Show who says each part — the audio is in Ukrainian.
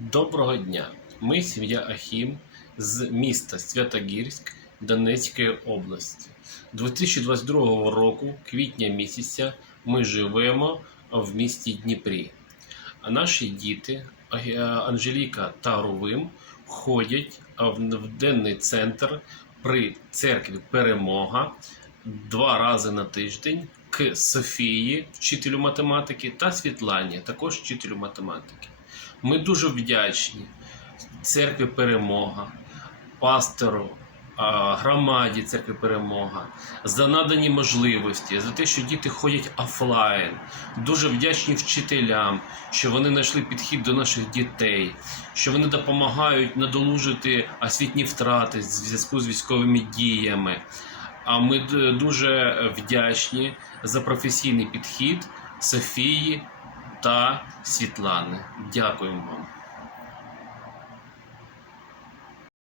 Speaker 1: Доброго дня! Ми сім'я Ахім з міста Святогірськ Донецької області. 2022 року, квітня місяця, ми живемо в місті Дніпрі. А наші діти Анжеліка та Рувим ходять в денний центр при церкві Перемога два рази на тиждень к Софії, вчителю математики, та Світлані, також вчителю математики. Ми дуже вдячні церкві Перемога, пастору, громаді церкви Перемога за надані можливості, за те, що діти ходять офлайн. Дуже вдячні вчителям, що вони знайшли підхід до наших дітей, що вони допомагають надолужити освітні втрати в зв'язку з військовими діями. А ми дуже вдячні за професійний підхід Софії та Світлани. Дякуємо вам.